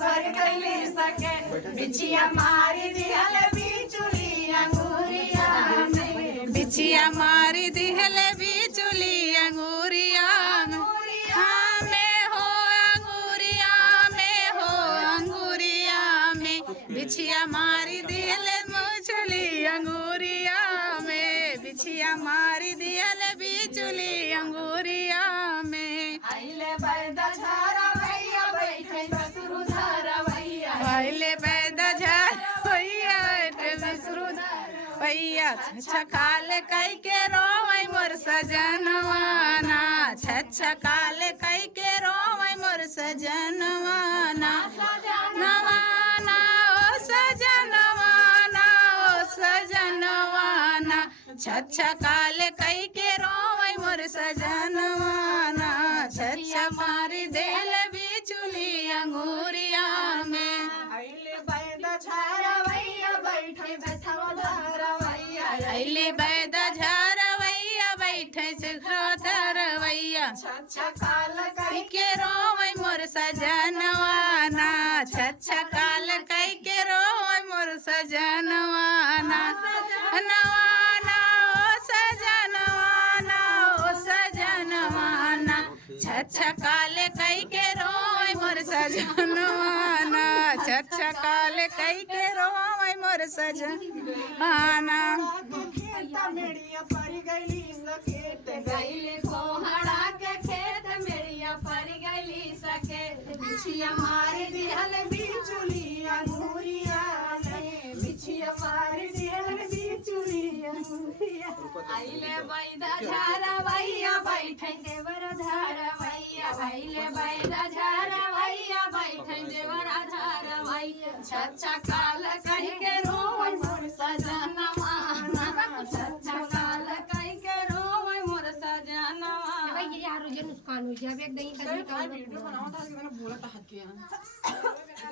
पर गली सके बिछिया मारी दिहल बिचुली अंगूरिया में बिछिया मारी दिहल बिचुली अंगूरिया में हो अंगूरिया में हो अंगूरिया में बिछिया मारी दिहल बिचुली अंगूरिया में बिछिया मारी दिहल बिचुली अंगूरिया में आइले बैदा झारा भैया बैठे ससुर धारा भैया आइले बैदा झारा भैया बैठे ससुर भैया छछकाल कई के रोवै मोर सजनवाना छछकाल कई के रोवै मोर सजनवाना नवाना ओ सजनवाना ओ सजनवाना छछकाल कई के रोवै मोर सजनवाना छछा मारी देल बिचुली अंगूरिया में आइले बैदा झारा भैया बैठे बथवा धारा भैया अइले बैदा झारवैया बैठे से धरवैया छछा काल कई के रोवै मोर सजनवाना छछकाल कई के रोवै मोर सजनवाना नवाना ओ सजनवाना ओ सजनवाना छछकाल कई के रोवै मोर सजनवाना छछकाल कई के रोवै मोर सजनवाना खेत मेरिया पर गली सकेत गईले कोहड़ा के खेत मेरिया पर गली सकेत बिछिया मार दिहल बिचुली अंगूरिया में बिछिया मार दिहल बिचुली अंगूरिया आइले बैदा झारा भैया बैठे देवर धारा भैया आइले बैदा झारा भैया बैठे देवर धारा भैया छछा काल कह के रोवै मोर सजनवाना छछा काल कह के रोवै मोर सजनवाना भाई ये यार ये नुकसान हो जाए एक दही का वीडियो बनाओ था मैंने बोला था हट गया